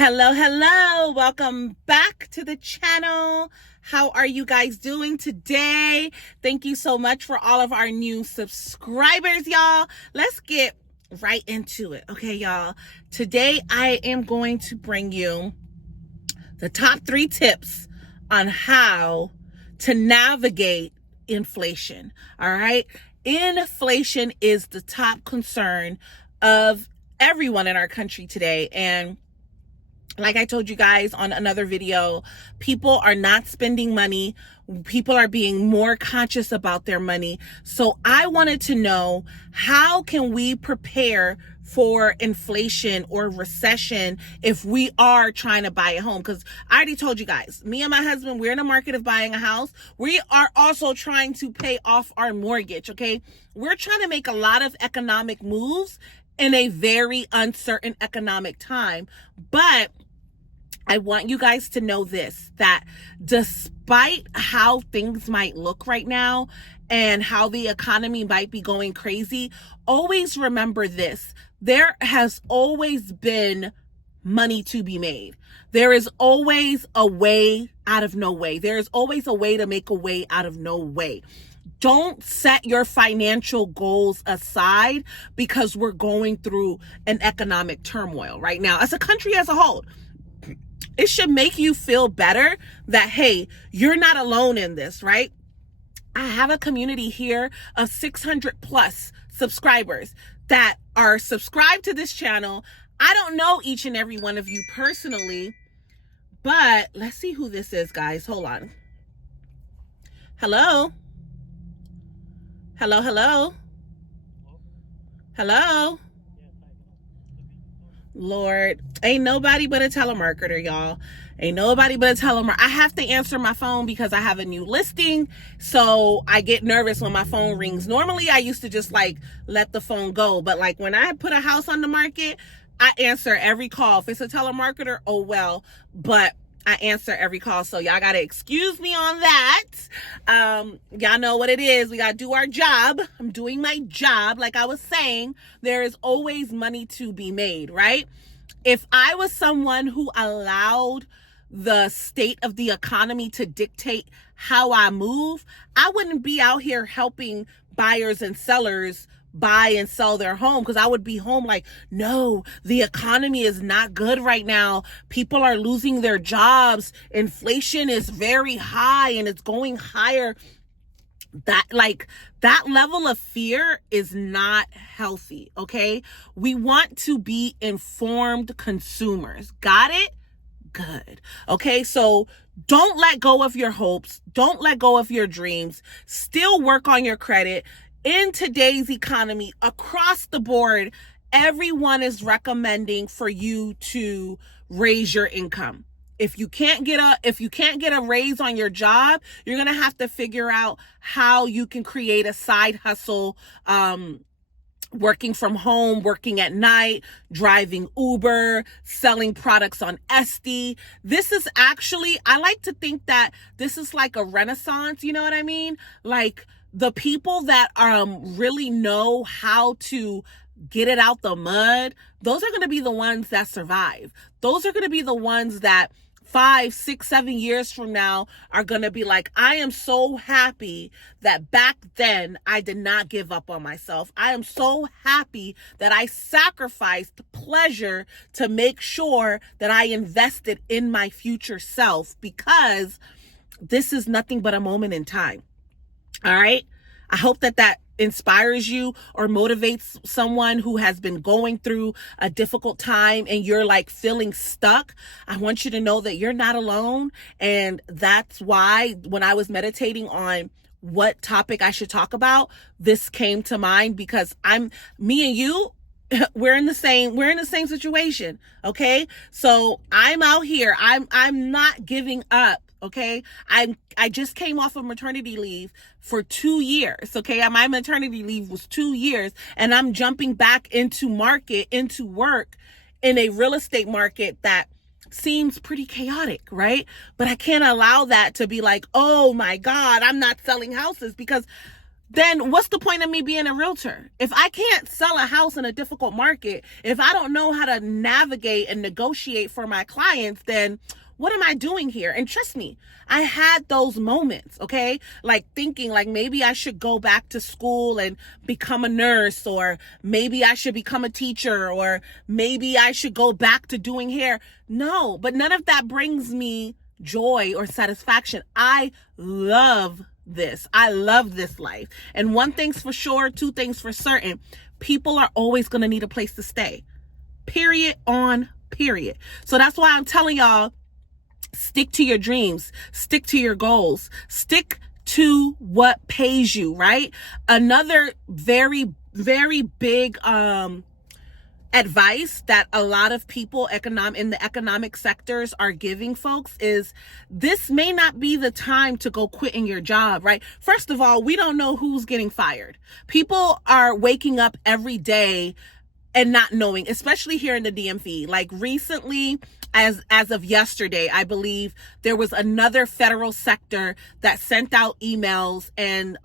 Hello, hello. Welcome back to the channel. How are you guys doing today? Thank you so much for all of our new subscribers, y'all. Let's get right into it. Okay, y'all. Today I am going to bring you the top 3 tips on how to navigate inflation. All right. Inflation is the top concern of everyone in our country today. And like I told you guys on another video, people are not spending money. People are being more conscious about their money. So I wanted to know, how can we prepare for inflation or recession if we are trying to buy a home? Because I already told you guys, me and my husband, we're in the market of buying a house. We are also trying to pay off our mortgage, okay? We're trying to make a lot of economic moves in a very uncertain economic time. But I want you guys to know this, that despite how things might look right now and how the economy might be going crazy, always remember this. There has always been money to be made. There is always a way out of no way. There is always a way to make a way out of no way. Don't set your financial goals aside because we're going through an economic turmoil right now as a country as a whole. It should make you feel better that, hey, you're not alone in this, right? I have a community here of 600 plus subscribers that are subscribed to this channel. I don't know each and every one of you personally, but let's see who this is, guys. Hold on. Hello? Hello, hello? Hello? Lord, ain't nobody but a telemarketer, y'all. Ain't nobody but a telemarketer. I have to answer my phone because I have a new listing, so I get nervous when my phone rings. Normally, I used to just let the phone go, but when I put a house on the market, I answer every call. If it's a telemarketer, oh well, but I answer every call, so y'all gotta excuse me on that. Y'all know what it is. We gotta do our job. I'm doing my job. Like I was saying, there is always money to be made, right? If I was someone who allowed the state of the economy to dictate how I move, I wouldn't be out here helping buyers and sellers buy and sell their home, because I would be home no, the economy is not good right now. People are losing their jobs. Inflation is very high and it's going higher. That level of fear is not healthy, okay? We want to be informed consumers. Got it? Good. Okay, so don't let go of your hopes. Don't let go of your dreams. Still work on your credit. In today's economy, across the board, everyone is recommending for you to raise your income. If you can't get a raise on your job, you're going to have to figure out how you can create a side hustle, working from home, working at night, driving Uber, selling products on Etsy. This is actually, I like to think that this is like a renaissance, you know what I mean? The people that really know how to get it out the mud, those are going to be the ones that survive. Those are going to be the ones that 5, 6, 7 years from now are going to be like, I am so happy that back then I did not give up on myself. I am so happy that I sacrificed pleasure to make sure that I invested in my future self, because this is nothing but a moment in time. All right. I hope that inspires you or motivates someone who has been going through a difficult time and you're feeling stuck. I want you to know that you're not alone. And that's why when I was meditating on what topic I should talk about, this came to mind, because me and you, we're in the same situation. Okay. So I'm out here. I'm not giving up. Okay. I just came off of maternity leave for 2 years. Okay. My maternity leave was 2 years, and I'm jumping back into work in a real estate market that seems pretty chaotic, right? But I can't allow that to be oh my God, I'm not selling houses, because then what's the point of me being a realtor? If I can't sell a house in a difficult market, if I don't know how to navigate and negotiate for my clients, then what am I doing here? And trust me, I had those moments, okay? Like thinking like maybe I should go back to school and become a nurse, or maybe I should become a teacher, or maybe I should go back to doing hair. No, but none of that brings me joy or satisfaction. I love this. I love this life. And one thing's for sure, two things for certain. People are always going to need a place to stay. Period on period. So that's why I'm telling y'all, stick to your dreams, stick to your goals, stick to what pays you, right? Another very, very big advice that a lot of people in the economic sectors are giving folks is this may not be the time to go quitting your job, right? First of all, we don't know who's getting fired. People are waking up every day and not knowing, especially here in the DMV. Like recently, as of yesterday, I believe there was another federal sector that sent out emails and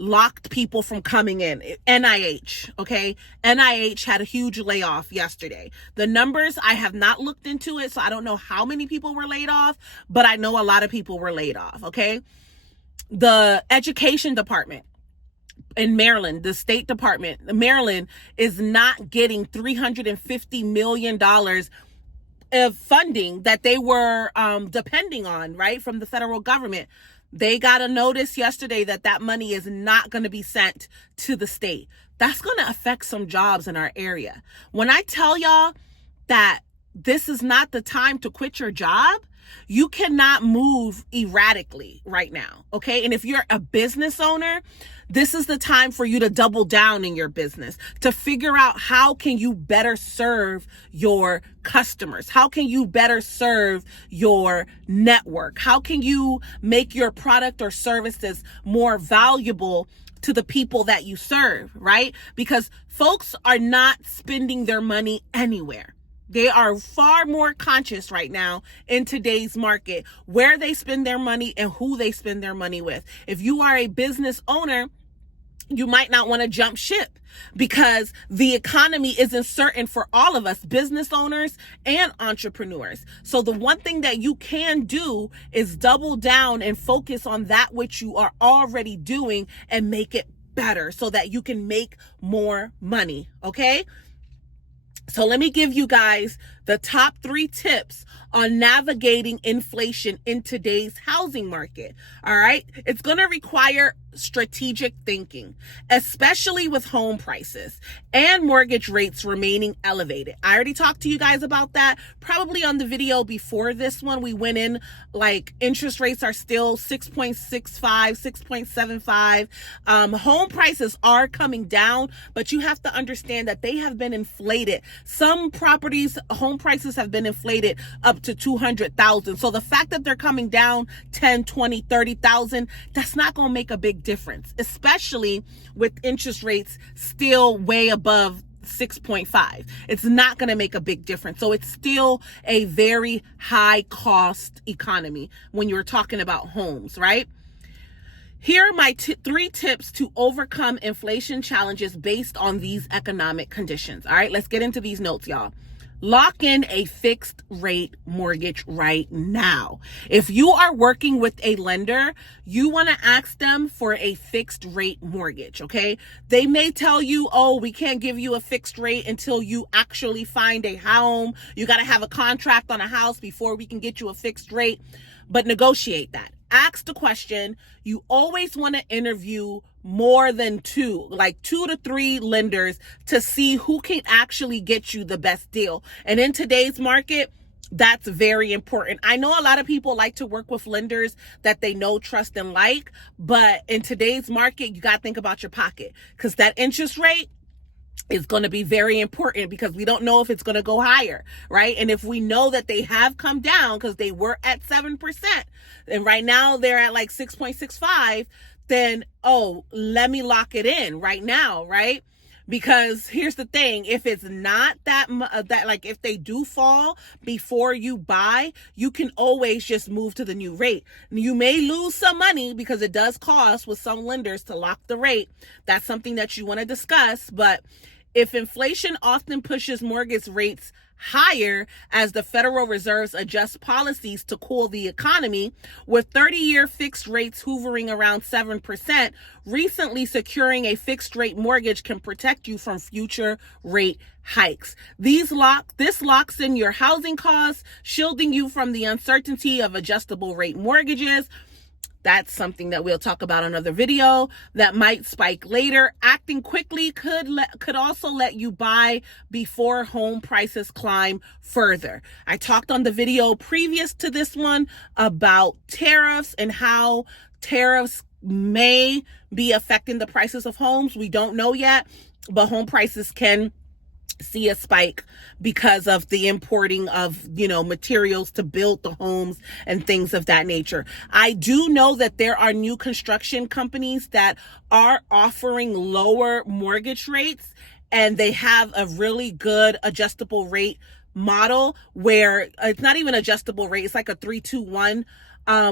locked people from coming in. NIH, okay? NIH had a huge layoff yesterday. The numbers, I have not looked into it, so I don't know how many people were laid off, but I know a lot of people were laid off, okay? The education department in Maryland, the State Department, Maryland is not getting $350 million of funding that they were depending on, right, from the federal government. They got a notice yesterday that money is not going to be sent to the state. That's going to affect some jobs in our area. When I tell y'all that this is not the time to quit your job, you cannot move erratically right now, okay? And if you're a business owner, this is the time for you to double down in your business, to figure out how can you better serve your customers? How can you better serve your network? How can you make your product or services more valuable to the people that you serve, right? Because folks are not spending their money anywhere. They are far more conscious right now in today's market, where they spend their money and who they spend their money with. If you are a business owner, you might not want to jump ship because the economy isn't certain for all of us, business owners and entrepreneurs. So the one thing that you can do is double down and focus on that which you are already doing and make it better so that you can make more money, okay? So let me give you guys the top 3 tips on navigating inflation in today's housing market. All right. It's going to require strategic thinking, especially with home prices and mortgage rates remaining elevated. I already talked to you guys about that. Probably on the video before this one, we went in like interest rates are still 6.65, 6.75. Home prices are coming down, but you have to understand that they have been inflated. Some properties, home prices have been inflated up to 200,000. So the fact that they're coming down 10, 20, 30,000, that's not going to make a big difference, especially with interest rates still way above 6.5. It's not going to make a big difference. So it's still a very high cost economy when you're talking about homes, right? Here are my 3 tips to overcome inflation challenges based on these economic conditions. All right, let's get into these notes, y'all. Lock in a fixed rate mortgage right now. If you are working with a lender, you want to ask them for a fixed rate mortgage, okay? They may tell you, oh, we can't give you a fixed rate until you actually find a home. You got to have a contract on a house before we can get you a fixed rate, but negotiate that. Ask the question. You always want to interview more than 2, like 2 to 3 lenders to see who can actually get you the best deal. And in today's market, that's very important. I know a lot of people like to work with lenders that they know, trust, and like, but in today's market, you got to think about your pocket because that interest rate is going to be very important because we don't know if it's going to go higher, right? And if we know that they have come down because they were at 7% and right now they're at like 6.65, then, oh, let me lock it in right now, right? Because here's the thing, if it's not that like if they do fall before you buy, you can always just move to the new rate. You may lose some money because it does cost with some lenders to lock the rate. That's something that you want to discuss. But if inflation often pushes mortgage rates higher as the Federal Reserve adjusts policies to cool the economy, with 30-year fixed rates hovering around 7%, recently securing a fixed rate mortgage can protect you from future rate hikes. This locks in your housing costs, shielding you from the uncertainty of adjustable rate mortgages. That's something that we'll talk about in another video that might spike later. Acting quickly could also let you buy before home prices climb further. I talked on the video previous to this one about tariffs and how tariffs may be affecting the prices of homes. We don't know yet, but home prices can see a spike because of the importing of, materials to build the homes and things of that nature. I do know that there are new construction companies that are offering lower mortgage rates, and they have a really good adjustable rate model where it's not even adjustable rate. It's like a 3-2-1.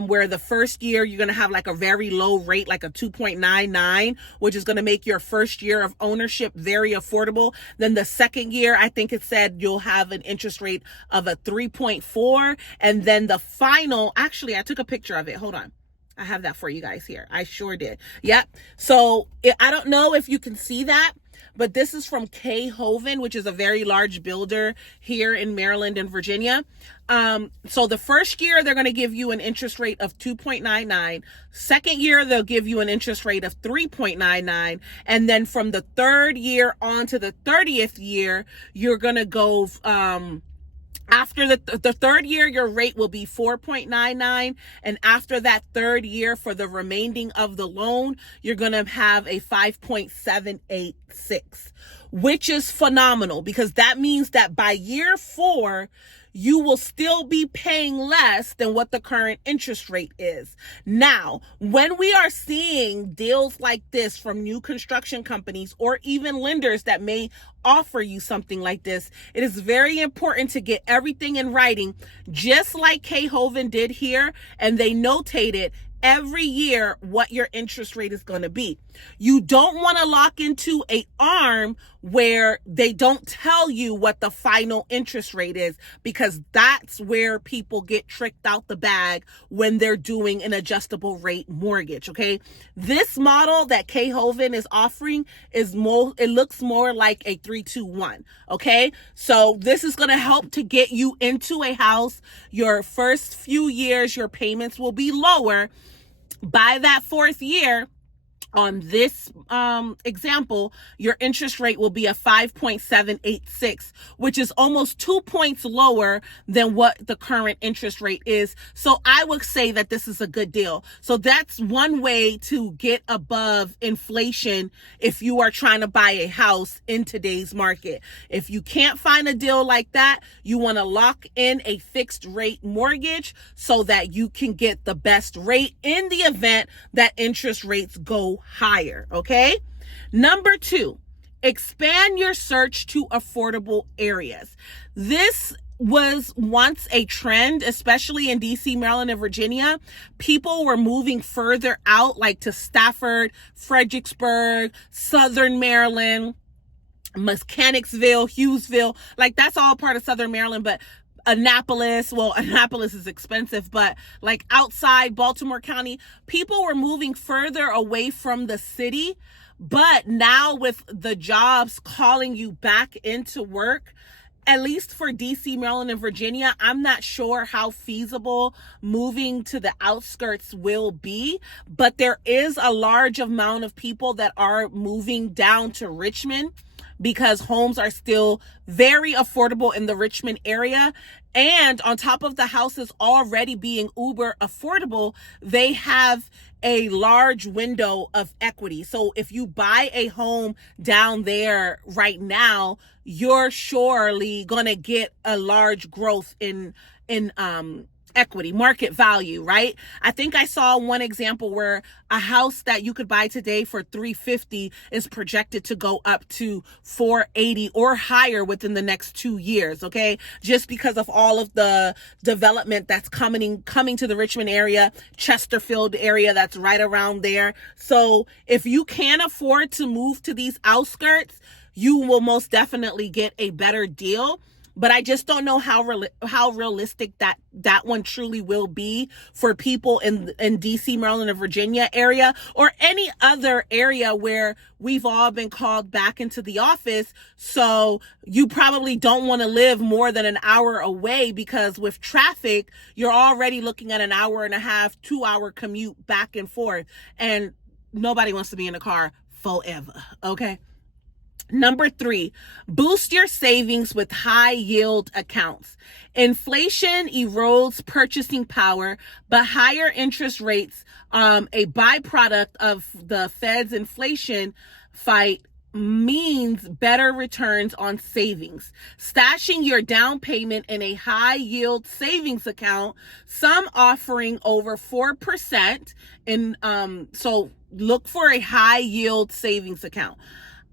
Where the first year you're going to have like a very low rate, like a 2.99, which is going to make your first year of ownership very affordable. Then the second year, I think it said you'll have an interest rate of a 3.4. And then the final, actually, I took a picture of it. Hold on. I have that for you guys here. I sure did. Yep. So I don't know if you can see that, but this is from K. Hoven, which is a very large builder here in Maryland and Virginia. So the first year, they're going to give you an interest rate of 2.99. Second year, they'll give you an interest rate of 3.99. And then from the third year on to the 30th year, you're going to go, after the third year, your rate will be 4.99. And after that third year, for the remaining of the loan, you're going to have a 5.786, which is phenomenal, because that means that by year 4, you will still be paying less than what the current interest rate is. Now, when we are seeing deals like this from new construction companies or even lenders that may offer you something like this, it is very important to get everything in writing, just like K. Hoven did here, and they notated every year what your interest rate is going to be. You don't want to lock into an arm where they don't tell you what the final interest rate is, because that's where people get tricked out the bag when they're doing an adjustable rate mortgage. Okay. This model that K. Hoven is offering it looks more like a 3-2-1. Okay. So this is going to help to get you into a house. Your first few years, your payments will be lower. By that fourth year, on this example, your interest rate will be a 5.786, which is almost 2 points lower than what the current interest rate is. So I would say that this is a good deal. So that's one way to get above inflation if you are trying to buy a house in today's market. If you can't find a deal like that, you want to lock in a fixed rate mortgage so that you can get the best rate in the event that interest rates go higher. Okay. Number 2, expand your search to affordable areas. This was once a trend, especially in DC, Maryland, and Virginia. People were moving further out, like to Stafford, Fredericksburg, Southern Maryland, Mechanicsville, Hughesville. Like that's all part of Southern Maryland, but Annapolis is expensive, but like outside Baltimore County, people were moving further away from the city. But now with the jobs calling you back into work, at least for DC, Maryland, and Virginia, I'm not sure how feasible moving to the outskirts will be, but there is a large amount of people that are moving down to Richmond, because homes are still very affordable in the Richmond area. And on top of the houses already being uber affordable, they have a large window of equity. So if you buy a home down there right now, you're surely going to get a large growth in equity, market value, right? I think I saw one example where a house that you could buy today for $350 is projected to go up to $480 or higher within the next 2 years, okay? Just because of all of the development that's coming to the Richmond area, Chesterfield area, that's right around there. So if you can't afford to move to these outskirts, you will most definitely get a better deal. But I just don't know how realistic that one truly will be for people in DC, Maryland, and Virginia area, or any other area where we've all been called back into the office. So you probably don't want to live more than an hour away, because with traffic, you're already looking at an hour and a half, 2-hour commute back and forth. And nobody wants to be in a car forever, okay? Number 3, boost your savings with high yield accounts. Inflation erodes purchasing power, but higher interest rates, a byproduct of the Fed's inflation fight, means better returns on savings. Stashing your down payment in a high yield savings account, some offering over 4%, so look for a high yield savings account.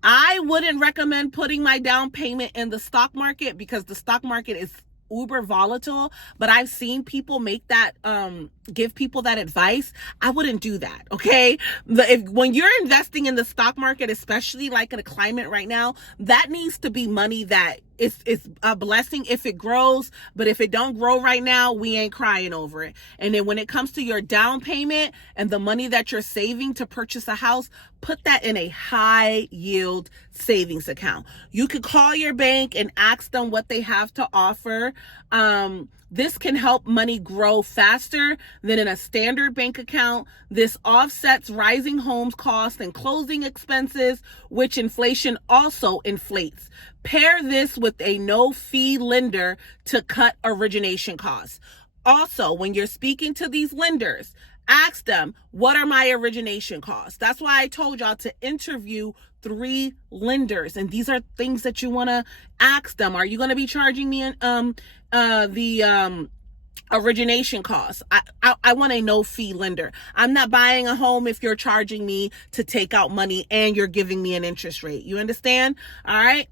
I wouldn't recommend putting my down payment in the stock market, because the stock market is uber volatile, but I've seen people make that, give people that advice. I wouldn't do that, okay? When you're investing in the stock market, especially like in a climate right now, that needs to be money that it's a blessing if it grows, but if it don't grow right now, we ain't crying over it. And then when it comes to your down payment and the money that you're saving to purchase a house, put that in a high yield savings account. You could call your bank and ask them what they have to offer. This can help money grow faster than in a standard bank account. This offsets rising home costs and closing expenses, which inflation also inflates. Pair this with a no-fee lender to cut origination costs. Also, when you're speaking to these lenders, ask them, what are my origination costs? That's why I told y'all to interview 3 lenders. And these are things that you want to ask them. Are you going to be charging me the origination costs? I want a no-fee lender. I'm not buying a home if you're charging me to take out money and you're giving me an interest rate. You understand? All right.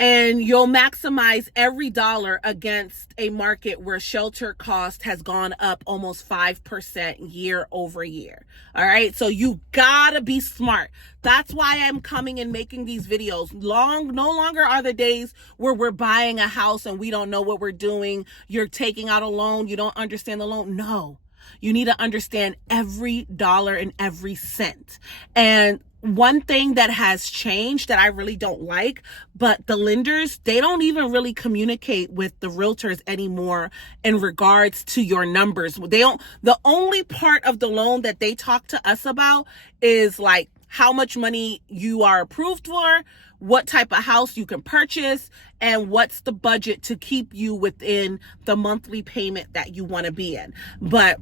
And you'll maximize every dollar against a market where shelter cost has gone up almost 5% year over year. All right. So you gotta be smart. That's why I'm coming and making these videos. No longer are the days where we're buying a house and we don't know what we're doing. You're taking out a loan. You don't understand the loan. No, you need to understand every dollar and every cent. And one thing that has changed that I really don't like, but the lenders, they don't even really communicate with the realtors anymore in regards to your numbers. The only part of the loan that they talk to us about is like how much money you are approved for, what type of house you can purchase, and what's the budget to keep you within the monthly payment that you want to be in. But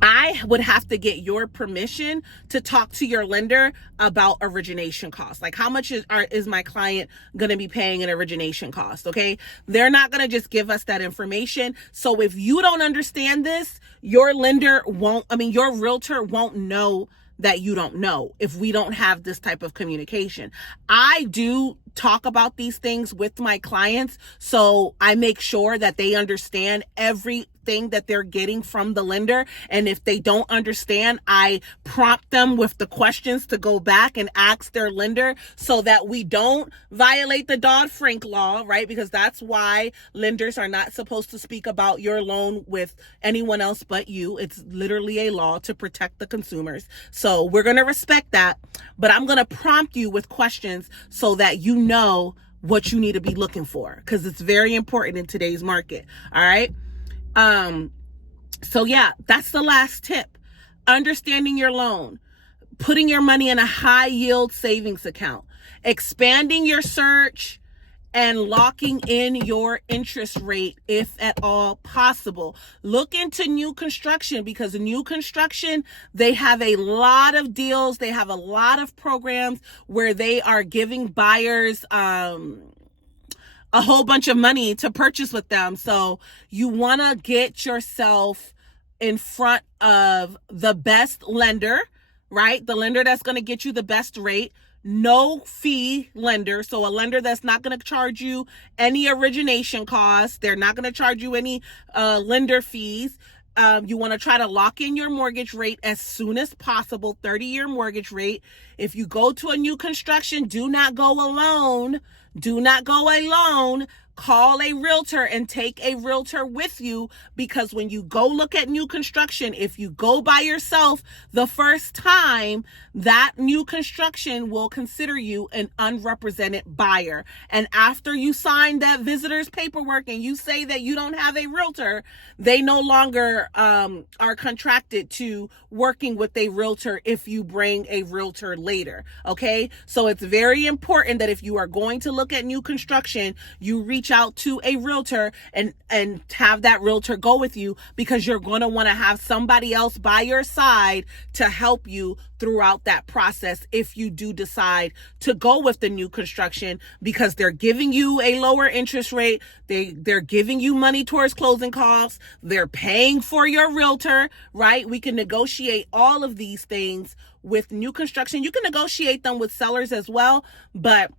I would have to get your permission to talk to your lender about origination costs. Like, how much is my client going to be paying an origination cost? Okay. They're not going to just give us that information. So if you don't understand this, your realtor won't know that you don't know if we don't have this type of communication. I do talk about these things with my clients, so I make sure that they understand everything that they're getting from the lender. And if they don't understand, I prompt them with the questions to go back and ask their lender so that we don't violate the Dodd-Frank law, right? Because that's why lenders are not supposed to speak about your loan with anyone else but you. It's literally a law to protect the consumers. So we're going to respect that, but I'm going to prompt you with questions so that you know what you need to be looking for, because it's very important in today's market. All right. So yeah, that's the last tip. Understanding your loan, putting your money in a high yield savings account, expanding your search, and locking in your interest rate if at all possible. Look into new construction, because new construction, they have a lot of deals. They have a lot of programs where they are giving buyers a whole bunch of money to purchase with them. So you want to get yourself in front of the best lender, right? The lender that's going to get you the best rate. No fee lender. So a lender that's not going to charge you any origination costs. They're not going to charge you any lender fees. You want to try to lock in your mortgage rate as soon as possible, 30-year mortgage rate. If you go to a new construction, do not go alone. Do not go alone. Call a realtor and take a realtor with you, because when you go look at new construction, if you go by yourself the first time, that new construction will consider you an unrepresented buyer. And after you sign that visitor's paperwork and you say that you don't have a realtor, they no longer are contracted to working with a realtor if you bring a realtor later. Okay, so it's very important that if you are going to look at new construction, you reach out to a realtor and have that realtor go with you, because you're going to want to have somebody else by your side to help you throughout that process if you do decide to go with the new construction, because they're giving you a lower interest rate. They're giving you money towards closing costs. They're paying for your realtor, right? We can negotiate all of these things with new construction. You can negotiate them with sellers as well, but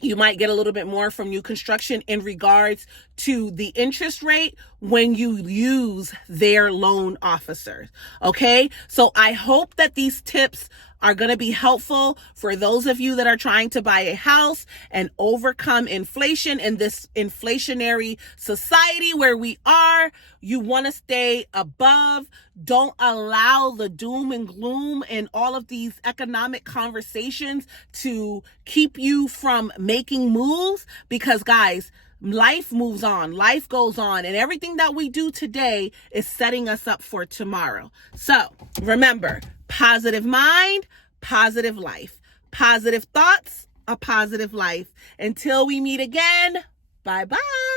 you might get a little bit more from new construction in regards to the interest rate when you use their loan officers. Okay, so I hope that these tips are going to be helpful for those of you that are trying to buy a house and overcome inflation in this inflationary society where we are. You want to stay above. Don't allow the doom and gloom and all of these economic conversations to keep you from making moves, because guys, life moves on, life goes on, and everything that we do today is setting us up for tomorrow. So remember, positive mind, positive life, positive thoughts, a positive life. Until we meet again, bye-bye.